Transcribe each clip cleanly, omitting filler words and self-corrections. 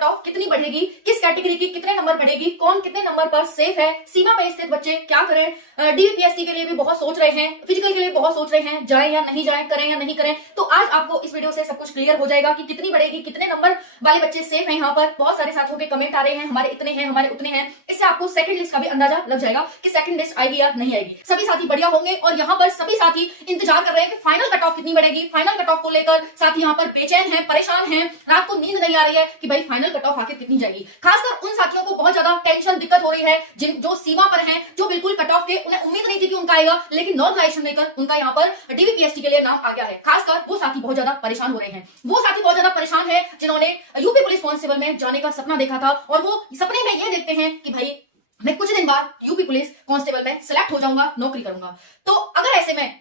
Cut off कितनी बढ़ेगी, किस कैटेगरी की कितने नंबर बढ़ेगी, कौन कितने नंबर पर सेफ है, सीमा पे स्थित बच्चे क्या करें, डीवीपीएससी के लिए भी बहुत सोच रहे हैं, फिजिकल के लिए बहुत सोच रहे हैं, जाए या नहीं जाए, करें या नहीं करें। तो आज आपको इस वीडियो से सब कुछ क्लियर हो जाएगा कि कितनी बढ़ेगी, कितने नंबर वाले बच्चे सेफ हैं। यहाँ पर बहुत सारे साथियों के कमेंट आ रहे हैं, हमारे इतने हैं, हमारे उतने हैं। इससे आपको सेकंड लिस्ट का भी अंदाजा लग जाएगा कि सेकंड लिस्ट आएगी या नहीं आएगी। सभी साथी बढ़िया होंगे और यहाँ पर सभी साथी इंतजार कर रहे हैं कि फाइनल कट ऑफ कितनी बढ़ेगी। फाइनल कट ऑफ को लेकर साथी यहाँ पर बेचैन है, परेशान है, रात को नींद नहीं आ रही है कि भाई फाइनल कट ऑफ आखिर कितनी जाएगी। खासकर उन साथियों को बहुत ज्यादा टेंशन दिक्कत हो रही है जो सीमा पर हैं, जो बिल्कुल कट ऑफ के उन्हें उम्मीद नहीं थी कि उनका आएगा, लेकिन नॉर्मलाइजेशन लेकर उनका यहाँ पर डीवीपीएससी के लिए नाम आ गया है। खासकर वो साथी बहुत ज्यादा परेशान हो रहे हैं। वो साथी बहुत ज्यादा परेशान है जिन्होंने यूपी पुलिस कांस्टेबल में जाने का सपना देखा था और वो सपने में ये देखते हैं कि भाई मैं कुछ दिन बाद यूपी पुलिस कांस्टेबल में सिलेक्ट हो जाऊंगा, नौकरी करूंगा। तो अगर ऐसे में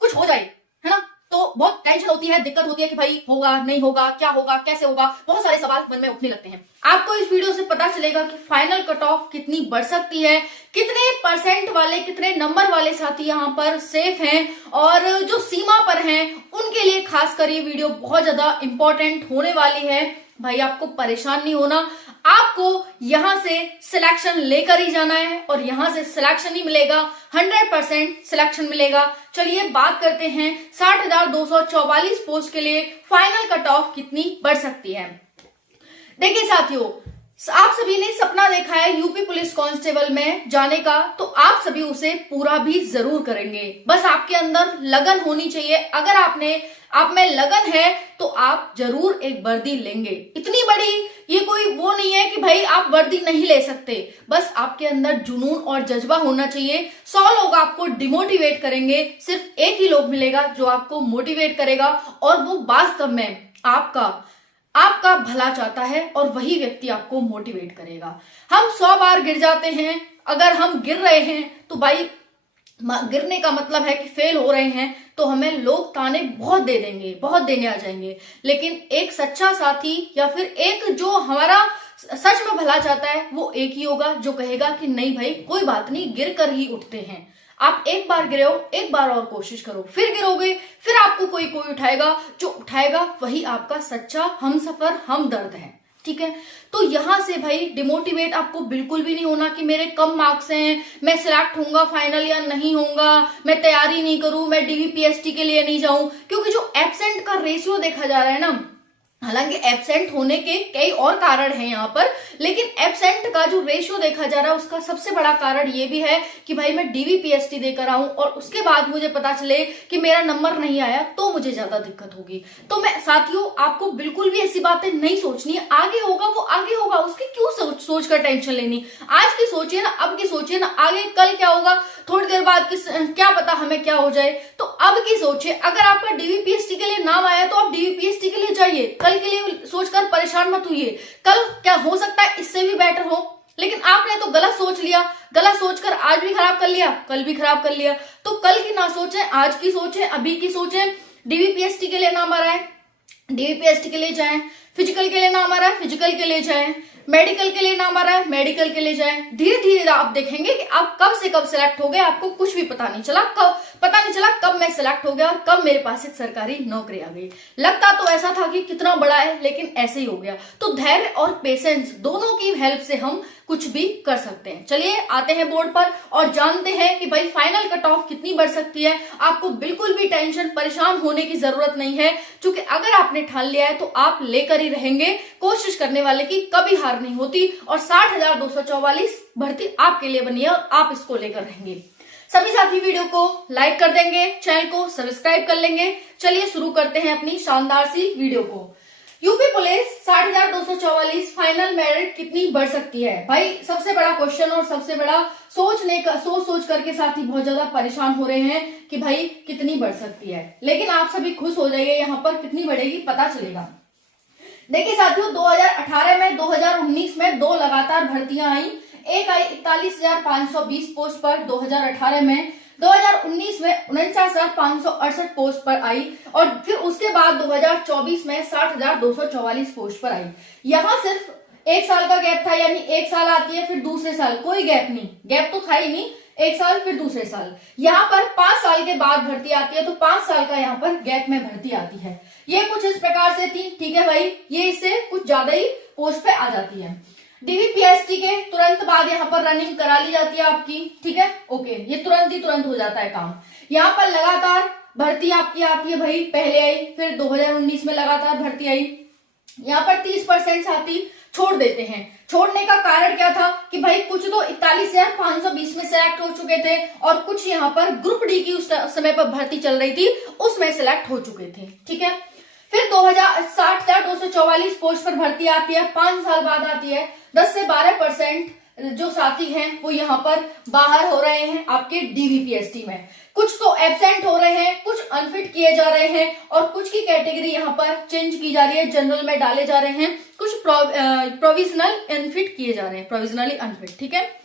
कुछ हो जाए, है ना, तो बहुत टेंशन होती है, दिक्कत होती है कि भाई होगा नहीं होगा, क्या होगा, कैसे होगा, बहुत सारे सवाल मन में उठने लगते हैं। आपको इस वीडियो से पता चलेगा कि फाइनल कट ऑफ कितनी बढ़ सकती है, कितने परसेंट वाले, कितने नंबर वाले साथी यहाँ पर सेफ हैं और जो सीमा पर हैं उनके लिए खासकर ये वीडियो बहुत ज्यादा इंपॉर्टेंट होने वाली है। भाई आपको परेशान नहीं होना, आपको यहां से सिलेक्शन लेकर ही जाना है और यहां से सिलेक्शन ही मिलेगा, 100% सिलेक्शन मिलेगा। चलिए बात करते हैं 60,244 पोस्ट के लिए फाइनल कट ऑफ कितनी बढ़ सकती है। देखिए साथियों, आप सभी ने सपना देखा है यूपी पुलिस कांस्टेबल में जाने का, तो आप सभी उसे पूरा भी जरूर करेंगे। बस आपके अंदर लगन होनी चाहिए। अगर आप में लगन है तो आप जरूर एक वर्दी लेंगे। इतनी बड़ी ये कोई वो नहीं है कि भाई आप वर्दी नहीं ले सकते, बस आपके अंदर जुनून और जज्बा होना चाहिए। 100 लोग आपको डिमोटिवेट करेंगे, सिर्फ एक ही लोग मिलेगा जो आपको मोटिवेट करेगा और वो वास्तव में आपका भला चाहता है और वही व्यक्ति आपको मोटिवेट करेगा। हम 100 बार गिर जाते हैं, अगर हम गिर रहे हैं तो भाई गिरने का मतलब है कि फेल हो रहे हैं, तो हमें लोग ताने बहुत दे देंगे, बहुत देने आ जाएंगे। लेकिन एक सच्चा साथी या फिर एक जो हमारा सच में भला चाहता है वो एक ही होगा जो कहेगा कि नहीं भाई कोई बात नहीं, गिर कर ही उठते हैं। आप एक बार गिरे हो, एक बार और कोशिश करो, फिर गिरोगे, फिर आपको कोई उठाएगा, जो उठाएगा वही आपका सच्चा हमसफर, हमदर्द है। ठीक है, तो यहां से भाई डिमोटिवेट आपको बिल्कुल भी नहीं होना कि मेरे कम मार्क्स हैं, मैं सिलेक्ट होऊंगा फाइनल या नहीं होऊंगा, मैं तैयारी नहीं करूं, मैं डीवीपीएससी के लिए नहीं जाऊं। क्योंकि जो एब्सेंट का रेशियो देखा जा रहा है ना, हालांकि एब्सेंट होने के कई और कारण हैं यहाँ पर, लेकिन एब्सेंट का जो रेशियो देखा जा रहा है उसका सबसे बड़ा कारण ये भी है कि भाई मैं डीवीपीएससी देकर आऊं और उसके बाद मुझे पता चले कि मेरा नंबर नहीं आया तो मुझे ज्यादा दिक्कत होगी। तो मैं साथियों आपको बिल्कुल भी ऐसी बातें नहीं सोचनी है। आगे होगा वो आगे होगा, उसकी क्यों सोच कर टेंशन लेनी। आज की सोचिए ना, अब की सोचिए ना, आगे कल क्या होगा, थोड़ी देर बाद क्या पता हमें क्या हो जाए। तो अब की सोचिए, अगर आपका डीवीपीएससी के लिए नाम आया तो आप डीवीपीएससी के लिए जाइए, कल के लिए सोचकर परेशान मत होइए। कल क्या हो सकता है इससे भी बेटर हो, लेकिन आपने तो गलत सोच लिया, गलत सोचकर आज भी खराब कर लिया, कल भी खराब कर लिया। तो कल की ना सोचें, आज की सोचें, अभी की सोचें। डीवीपीएससी के लिए नाम आ रहा है, डीवीपीएससी के लिए जाएं, फिजिकल के लिए नाम आ रहा है, फिजिकल के लिए जाएं, मेडिकल के लिए नाम आ रहा है, मेडिकल के लिए जाएं। धीरे धीरे आप देखेंगे कि आप कब से कब सिलेक्ट हो गए, आपको कुछ भी पता नहीं चला कब मैं सिलेक्ट हो गया और कब मेरे पास एक सरकारी नौकरी आ गई। लगता तो ऐसा था कि कितना बड़ा है, लेकिन ऐसे ही हो गया। तो धैर्य और पेशेंस दोनों की हेल्प से हम कुछ भी कर सकते हैं। चलिए आते हैं बोर्ड पर और जानते हैं कि भाई फाइनल कट ऑफ कितनी बढ़ सकती है। आपको बिल्कुल भी टेंशन परेशान होने की जरूरत नहीं है, क्योंकि अगर आपने ठान लिया है तो आप लेकर ही रहेंगे। कोशिश करने वाले की कभी हार नहीं होती और 60,244 भर्ती आपके लिए बनी है और आप इसको लेकर रहेंगे। सभी साथी वीडियो को लाइक कर देंगे, चैनल को सब्सक्राइब कर लेंगे। चलिए शुरू करते हैं अपनी शानदार सी वीडियो को। यूपी पुलिस 60,244 फाइनल मेरिट कितनी बढ़ सकती है। भाई सबसे बड़ा क्वेश्चन और सबसे बड़ा सोच करके साथी बहुत ज्यादा परेशान हो रहे हैं कि भाई कितनी बढ़ सकती है, लेकिन आप सभी खुश हो जाइए, यहाँ पर कितनी बढ़ेगी पता चलेगा। देखिए साथियों, 2018 में 2019 में 2 लगातार भर्तियां आई। एक आई 41,520 पोस्ट पर 2018 में, 2019 में 49,568 पोस्ट पर आई और फिर उसके बाद 2024 में 60,244 पोस्ट पर आई। यहाँ सिर्फ 1 साल का गैप था, यानी 1 साल आती है फिर दूसरे साल, कोई गैप नहीं, गैप तो था ही नहीं, 1 साल फिर दूसरे साल। यहाँ पर 5 साल के बाद भर्ती आती है, तो 5 साल का यहाँ पर गैप में भर्ती आती है। ये कुछ इस प्रकार से थी। ठीक है भाई, ये इससे कुछ ज्यादा ही पोस्ट पे आ जाती है। डीवीपीएसटी के तुरंत बाद यहाँ पर रनिंग करा ली जाती है आपकी, ठीक है, ओके, ये तुरंत हो जाता है काम। यहाँ पर लगातार भर्ती आपकी आती है भाई, पहले आई, फिर 2019 में लगातार भर्ती आई। यहाँ पर 30% साथी छोड़ देते हैं। छोड़ने का कारण क्या था कि भाई कुछ तो 41,520 में सिलेक्ट हो चुके थे और कुछ यहाँ पर ग्रुप डी की उस समय पर भर्ती चल रही थी, उसमें सिलेक्ट हो चुके थे, ठीक है। फिर 60,244 पोस्ट पर भर्ती आती है, 5 साल बाद आती है। 10 से 12% जो साथी हैं वो यहाँ पर बाहर हो रहे हैं आपके डीवीपीएसटी में। कुछ तो एब्सेंट हो रहे हैं, कुछ अनफिट किए जा रहे हैं और कुछ की कैटेगरी यहाँ पर चेंज की जा रही है, जनरल में डाले जा रहे हैं, कुछ प्रोविजनल अनफिट किए जा रहे हैं, प्रोविजनली अनफिट, ठीक है,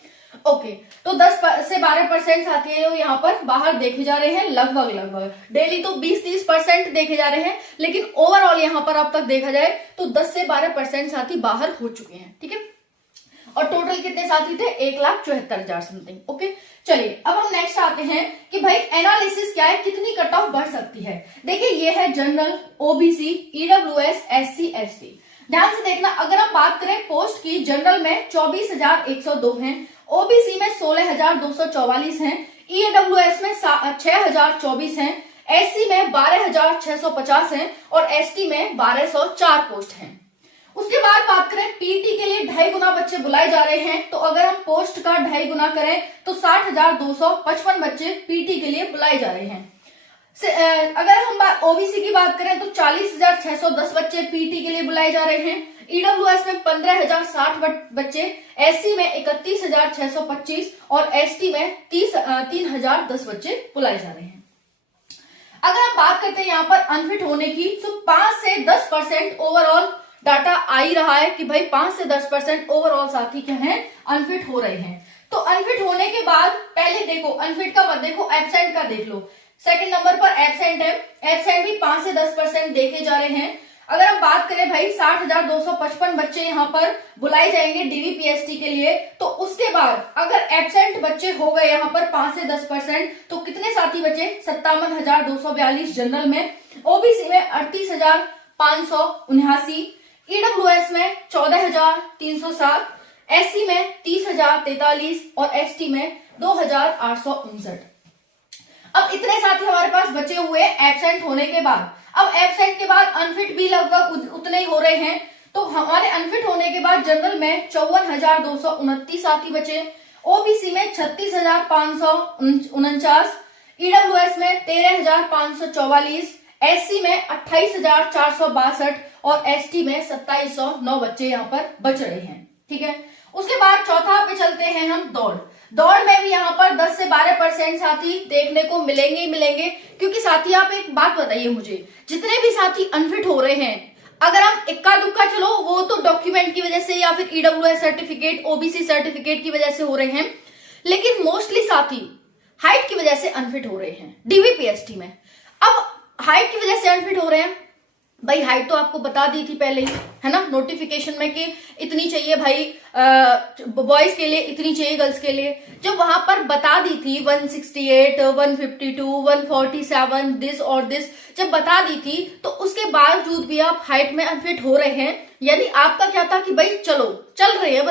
ओके। तो 10 से 12% साथी है यहाँ पर बाहर देखे जा रहे हैं, लगभग डेली तो 20-30% देखे जा रहे हैं, लेकिन ओवरऑल यहाँ पर अब तक देखा जाए तो 10 से 12% साथी बाहर हो चुके हैं, ठीक है। और टोटल कितने साथी थे? 1,74,000 समथिंग, ओके। चलिए अब हम नेक्स्ट आते हैं कि भाई एनालिसिस क्या है, कितनी कट ऑफ बढ़ सकती है। देखिए ये है general, OBC, EWS, SC, ST. ध्यान से देखना, अगर हम बात करें पोस्ट की, जनरल में 24,102 हैं, ओबीसी में 16,244 हैं, ईडब्ल्यूएस में 6,024 हैं, एससी में 12,650 हैं और एसटी में 1,204 पोस्ट हैं। उसके बाद बात करें पीटी के लिए 2.5 गुना बच्चे बुलाए जा रहे हैं, तो अगर हम पोस्ट का 2.5 गुना करें तो 60,255 बच्चे पीटी के लिए बुलाए जा रहे हैं। अगर हम ओबीसी की बात करें तो 40,610 बच्चे पीटी के लिए बुलाए जा रहे हैं, ईडब्ल्यूएस में 15,060 बच्चे, एससी में 31,625 और एसटी में 3,010 बच्चे बुलाए जा रहे हैं। अगर हम बात करते हैं यहाँ पर अनफिट होने की, तो 5 से 10% ओवरऑल डाटा आ ही रहा है कि भाई 5 से 10% ओवरऑल साथी क्या हैं, अनफिट हो रहे हैं। तो अनफिट होने के बाद पहले देखो, अनफिट का मत देखो, एब्सेंट का देख लो। सेकंड नंबर पर एब्सेंट है, एब्सेंट भी 5 से 10% देखे जा रहे हैं। अगर हम बात करें भाई 60,255 बच्चे यहाँ पर बुलाए जाएंगे डीवीपीएसटी के लिए, तो उसके बाद अगर एब्सेंट बच्चे हो गए यहाँ पर 5 से 10%, तो कितने साथी बचे? 57,242 जनरल में, ओबीसी में 38,579, ईडब्ल्यूएस में 14,307, एससी में 30,043 और एसटी में 2,859। अब इतने साथी हमारे पास बचे हुए एब्सेंट होने के बाद। अब एब्सेंट के बाद अनफिट भी लगभग उतने ही हो रहे हैं, तो हमारे अनफिट होने के बाद जनरल में 54,229 साथी बचे, ओबीसी में 36,549, ईडब्ल्यूएस में 13,544, एससी में 28,462 और एसटी में 2,709 बच्चे यहाँ पर बच रहे हैं, ठीक है। उसके बाद चौथा पे चलते हैं हम, दौड़ में भी यहाँ पर 10 से 12% साथी देखने को मिलेंगे ही मिलेंगे, क्योंकि साथी आप एक बात बताइए मुझे, जितने भी साथी अनफिट हो रहे हैं, अगर हम इक्का दुक्का, चलो वो तो डॉक्यूमेंट की वजह से या फिर ईडब्ल्यूएस सर्टिफिकेट, ओबीसी सर्टिफिकेट की वजह से हो रहे हैं, लेकिन मोस्टली साथी हाइट की वजह से अनफिट हो रहे हैं डीवीपीएसटी में। अब हाइट की वजह से अनफिट हो रहे हैं, भाई हाइट तो आपको बता दी थी पहले ही, है ना, नोटिफिकेशन में कि इतनी चाहिए भाई बॉयज के लिए, इतनी चाहिए गर्ल्स के लिए। जब वहां पर बता दी थी 168, 152, 147 दिस और दिस, जब बता दी थी, तो उसके बावजूद भी आप हाइट में अनफिट हो रहे हैं। यानी आपका क्या था कि भाई चलो चल रहे हैं,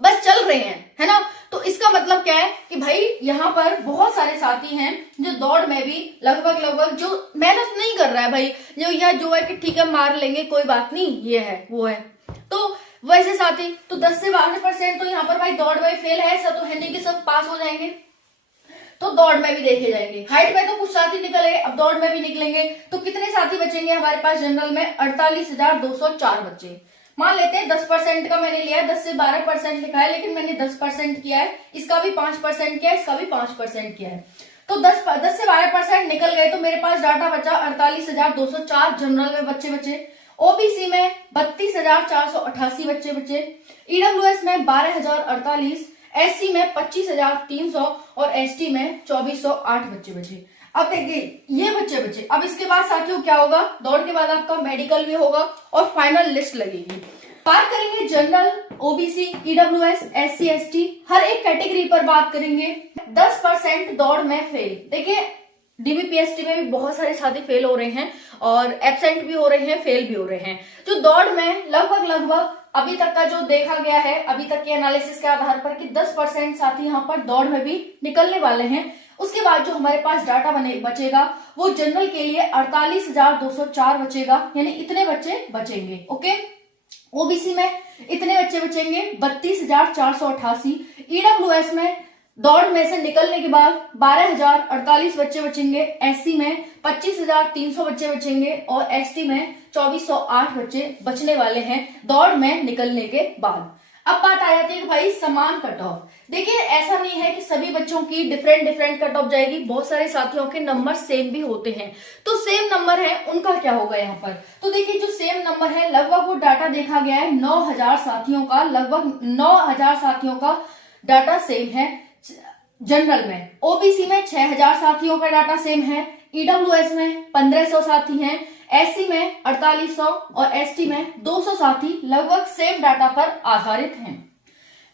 बस चल रहे हैं, है ना। तो इसका मतलब क्या है कि भाई यहाँ पर बहुत सारे साथी हैं जो दौड़ में भी लगभग जो मेहनत नहीं कर रहा है भाई, जो है कि ठीक है मार लेंगे कोई बात नहीं, ये है वो है, तो वैसे साथी तो 10 से 12% तो यहाँ पर भाई दौड़ में फेल है, ऐसा तो है नहीं कि सब पास हो जाएंगे, तो दौड़ में भी देखे जाएंगे। हाइट में तो कुछ साथी निकल गए, अब दौड़ में भी निकलेंगे, तो कितने साथी बचेंगे हमारे पास जनरल में? 48,204 बच्चे। मान लेते हैं 10% का मैंने लिया है, 10 से 12% लिखा है, लेकिन मैंने 10% किया है, इसका भी 5% किया है, इसका भी 5% किया है, तो 10 से 12% निकल गए, तो मेरे पास डाटा बचा 48,204 जनरल में बच्चे बचे, ओबीसी में 32,488 बच्चे बचे, ईडब्ल्यूएस में 12,048, एससी में 25,300 और एसटी में 2,408 बच्चे बचे। अब देखिए ये बच्चे बचे, अब इसके बाद साथियों क्या होगा? दौड़ के बाद आपका मेडिकल भी होगा और फाइनल लिस्ट लगेगी। बात करेंगे general, OBC, EWS, SC, ST, हर एक कैटेगरी पर बात करेंगे। 10% दौड़ में फेल। देखिए डीबीपीएसटी में भी बहुत सारे साथी फेल हो रहे हैं और एब्सेंट भी हो रहे हैं, फेल भी हो रहे हैं। जो दौड़ में लगभग अभी तक का जो देखा गया है, अभी तक के एनालिसिस के आधार पर कि 10% साथी यहाँ पर दौड़ में भी निकलने वाले हैं। उसके बाद जो हमारे पास डाटा बचेगा वो जनरल के लिए 48,204 बचेगा, यानी इतने बच्चे बचेंगे। ओके, ओबीसी में इतने बच्चे बचेंगे 32,488। ईडब्ल्यूएस में दौड़ में से निकलने के बाद 12,048 बच्चे बचेंगे। एससी में 25,300 बच्चे बचेंगे और एसटी में 2,408 बच्चे बचने वाले हैं दौड़ में निकलने के बाद। अब बात आ जाती है कि भाई समान कट ऑफ। देखिए, ऐसा नहीं है कि सभी बच्चों की डिफरेंट कट ऑफ जाएगी, बहुत सारे साथियों के नंबर सेम भी होते हैं। तो सेम नंबर है उनका क्या होगा यहाँ पर? तो देखिए, जो सेम नंबर है लगभग वो डाटा देखा गया है 9,000 साथियों का, लगभग 9,000 साथियों का डाटा सेम है जनरल में। ओबीसी में 6,000 साथियों का डाटा सेम है, ईडब्ल्यूएस में 1,500 साथी हैं, एससी में 4,800 और एसटी में 200 साथी लगभग सेम डाटा पर आधारित हैं।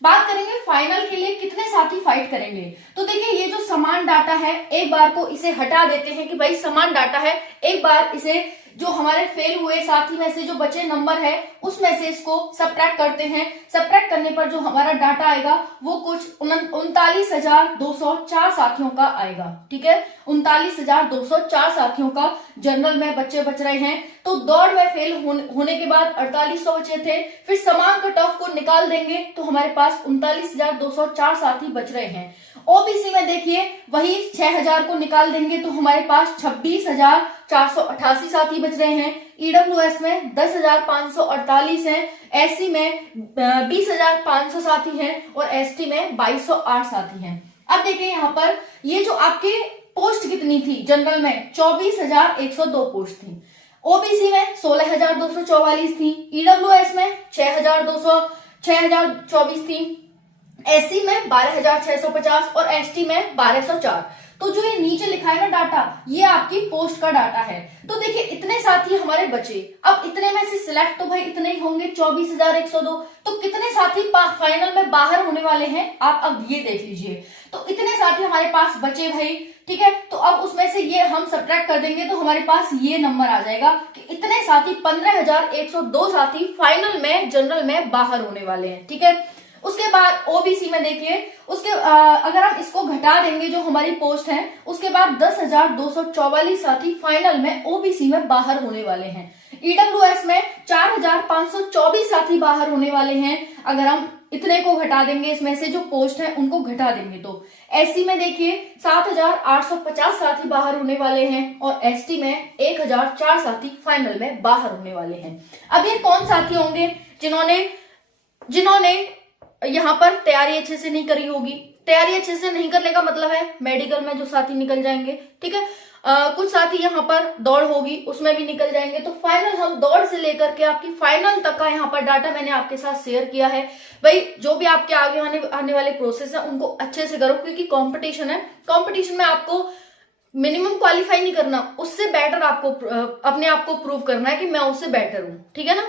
बात करेंगे फाइनल के लिए कितने साथी फाइट करेंगे। तो देखिए, ये जो समान डाटा है एक बार को इसे हटा देते हैं कि भाई समान डाटा है, एक बार इसे जो हमारे फेल हुए साथी में से जो बचे नंबर है उसमें से इसको सबट्रैक्ट करते हैं। सबट्रैक्ट करने पर जो हमारा डाटा आएगा वो कुछ 39,204 साथियों का आएगा। ठीक है, 39,204 साथियों का जनरल में बच्चे बच रहे हैं। तो दौड़ में फेल होने के बाद 4800 बचे थे, फिर समान कट ऑफ को निकाल देंगे तो हमारे पास 39,204 साथी बच रहे हैं। ओबीसी में देखिए वही 6,000 को निकाल देंगे तो हमारे पास 26,488 साथी बच रहे हैं। ईडब्ल्यूएस में 10,548 हैं, एससी में 20,500 साथी हैं और एसटी में 2,208 साथी हैं। अब देखिए यहाँ पर ये जो आपके पोस्ट कितनी थी जनरल में, 24,102 पोस्ट थी। ओबीसी में 16,244 थी, ईडब्ल्यूएस में 6,024 थी, एससी में 12,650 और एसटी में 1,204। तो जो ये नीचे लिखा है ना डाटा, ये आपकी पोस्ट का डाटा है। तो देखिए इतने साथी हमारे बचे। अब इतने में से सिलेक्ट तो भाई इतने ही होंगे, 24,102। तो कितने साथी फाइनल में बाहर होने वाले हैं आप अब ये देख लीजिए। तो इतने साथी हमारे पास बचे भाई, ठीक है। तो अब उसमें से ये हम सब्ट्रैक्ट कर देंगे तो हमारे पास ये नंबर आ जाएगा कि इतने साथी 15,102 साथी फाइनल में जनरल में बाहर होने वाले हैं। ठीक है, उसके बाद ओबीसी में देखिए उसके अगर हम इसको घटा देंगे जो हमारी पोस्ट है, उसके बाद 10,244 साथी फाइनल में ओबीसी में बाहर होने वाले हैं। ईडब्ल्यूएस में 4,524 साथी बाहर होने वाले हैं। अगर हम इतने को घटा देंगे, इसमें से जो पोस्ट है उनको घटा देंगे तो एससी में देखिए 7,850 साथी बाहर होने वाले हैं और एसटी में 1,004 साथी फाइनल में बाहर होने वाले हैं। अब ये कौन साथी होंगे जिन्होंने यहाँ पर तैयारी अच्छे से नहीं करी होगी। तैयारी अच्छे से नहीं करने का मतलब है मेडिकल में जो साथी निकल जाएंगे, ठीक है। कुछ साथी यहाँ पर दौड़ होगी उसमें भी निकल जाएंगे। तो फाइनल हम दौड़ से लेकर के आपकी फाइनल तक का यहाँ पर डाटा मैंने आपके साथ शेयर किया है। भाई जो भी आपके आगे आने वाले प्रोसेस है उनको अच्छे से करो, क्योंकि कंपटीशन है। कंपटीशन में आपको मिनिमम क्वालिफाई नहीं करना, उससे बेटर आपको अपने आप को प्रूव करना है कि मैं उससे बेटर हूं, ठीक है ना।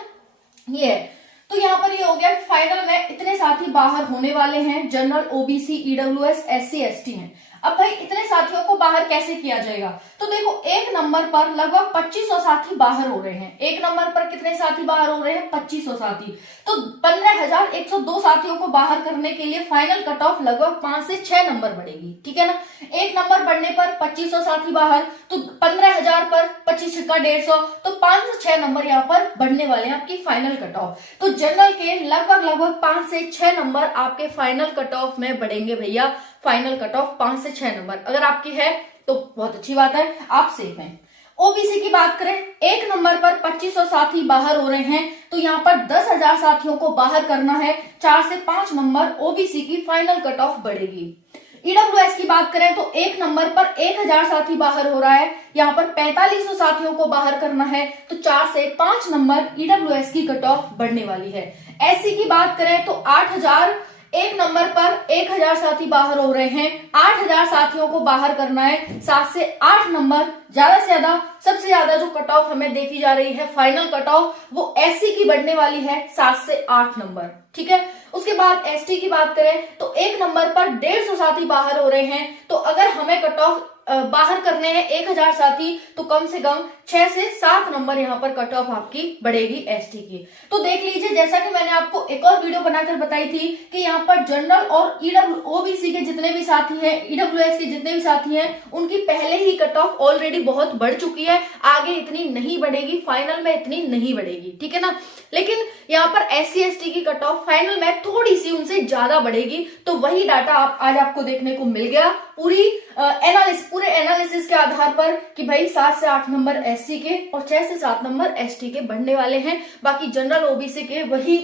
ये है। तो यहाँ पर ये हो गया फाइनल में इतने साथी बाहर होने वाले हैं, general, OBC, EWS, SC, ST हैं। अब भाई इतने साथियों को बाहर कैसे किया जाएगा? तो देखो एक नंबर पर लगभग 2,500 साथी बाहर हो रहे हैं। एक नंबर पर कितने साथी बाहर हो रहे हैं? 2,500 साथी। तो 15,102 साथियों को बाहर करने के लिए फाइनल कट ऑफ लगभग 5 से 6 नंबर बढ़ेगी, ठीक है ना। एक नंबर बढ़ने पर 2,500 साथी बाहर, तो 15,000 पर 25 का 150, तो 5 से 6 नंबर यहाँ पर बढ़ने वाले हैं आपकी फाइनल कट ऑफ। तो जनरल के लगभग 5 से 6 नंबर आपके फाइनल कट ऑफ में बढ़ेंगे भैया। फाइनल कट ऑफ 5 से 6 नंबर अगर आपकी है तो बहुत अच्छी बात है, आप सेफ हैं। ओबीसी की बात करें, एक नंबर पर 2,500 साथी बाहर हो रहे हैं, तो यहाँ पर 10,000 साथियों को बाहर करना है। 4 से 5 नंबर ओबीसी की फाइनल कट ऑफ बढ़ेगी। ईडब्ल्यूएस की बात करें तो एक नंबर पर 1,000 साथी बाहर हो रहा है, यहाँ पर 4,500 साथियों को बाहर करना है, तो 4 से 5 नंबर ईडब्ल्यूएस की कट ऑफ बढ़ने वाली है। एससी की बात करें तो 8,000, एक नंबर पर 1,000 साथी बाहर हो रहे हैं, 8,000 साथियों को बाहर करना है। 7 से 8 नंबर ज्यादा से ज्यादा, सबसे ज्यादा जो कट ऑफ हमें देखी जा रही है फाइनल कट ऑफ, वो एससी की बढ़ने वाली है 7 से 8 नंबर, ठीक है। उसके बाद एसटी की बात करें तो एक नंबर पर 150 साथी बाहर हो रहे हैं, तो अगर हमें कट ऑफ बाहर करने हैं 1000 साथी, तो कम से कम 6 से 7 नंबर यहाँ पर कट ऑफ आपकी बढ़ेगी एसटी की। तो देख लीजिए, जैसा कि मैंने आपको एक और वीडियो बनाकर बताई थी कि यहाँ पर जनरल और ओबीसी के जितने भी साथी हैं, ईडब्ल्यूएस के जितने भी साथी हैं, उनकी पहले ही कट ऑफ ऑलरेडी बहुत बढ़ चुकी है, आगे इतनी नहीं बढ़ेगी, फाइनल में इतनी नहीं बढ़ेगी, ठीक है ना। लेकिन यहाँ पर एससी एसटी की कट ऑफ फाइनल में थोड़ी सी उनसे ज्यादा बढ़ेगी। तो वही डाटा आज आपको देखने को मिल गया पूरे एनालिसिस के आधार पर कि भाई 7 से 8 नंबर एससी के और 6 से 7 नंबर एसटी के बढ़ने वाले हैं। बाकी जनरल ओबीसी के वही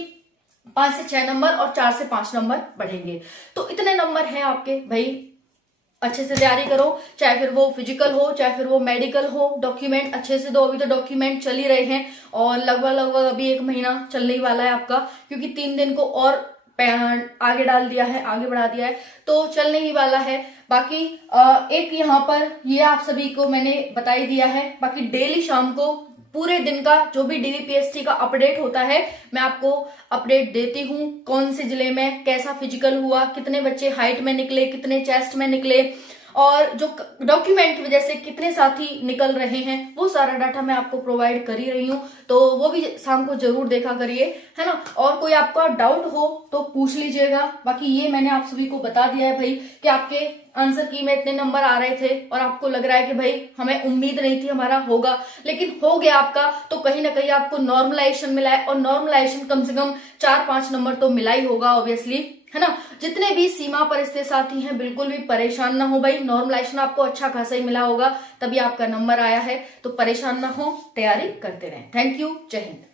5 से 6 नंबर और 4 से 5 नंबर बढ़ेंगे। तो इतने नंबर हैं आपके, भाई अच्छे से तैयारी करो, चाहे फिर वो फिजिकल हो, चाहे फिर वो मेडिकल हो, डॉक्यूमेंट अच्छे से दो। अभी तो डॉक्यूमेंट चल ही रहे हैं और लगभग अभी 1 महीना चलने ही वाला है आपका, क्योंकि 3 दिन को और आगे डाल दिया है, आगे बढ़ा दिया है, तो चलने ही वाला है। बाकी एक यहाँ पर ये आप सभी को मैंने बता ही दिया है। बाकी डेली शाम को पूरे दिन का जो भी डीवीपीएसटी का अपडेट होता है, मैं आपको अपडेट देती हूँ। कौन से जिले में कैसा फिजिकल हुआ, कितने बच्चे हाइट में निकले, कितने चेस्ट में निकले, और जो डॉक्यूमेंट की वजह से कितने साथी निकल रहे हैं, वो सारा डाटा मैं आपको प्रोवाइड कर ही रही हूँ। तो वो भी शाम को जरूर देखा करिए, है ना। और कोई आपका डाउट हो तो पूछ लीजिएगा। बाकी ये मैंने आप सभी को बता दिया है भाई कि आपके आंसर की में इतने नंबर आ रहे थे और आपको लग रहा है कि भाई हमें उम्मीद नहीं थी हमारा होगा, लेकिन हो गया आपका, तो कहीं ना कहीं आपको नॉर्मलाइजेशन मिला है। और नॉर्मलाइजेशन कम से कम 4-5 नंबर तो मिला ही होगा ऑब्वियसली, है ना। जितने भी सीमा पर स्थित साथी हैं, बिल्कुल भी परेशान ना हो भाई, नॉर्मलाइजेशन आपको अच्छा खासा ही मिला होगा, तभी आपका नंबर आया है। तो परेशान ना हो, तैयारी करते रहें। थैंक यू, जय हिंद।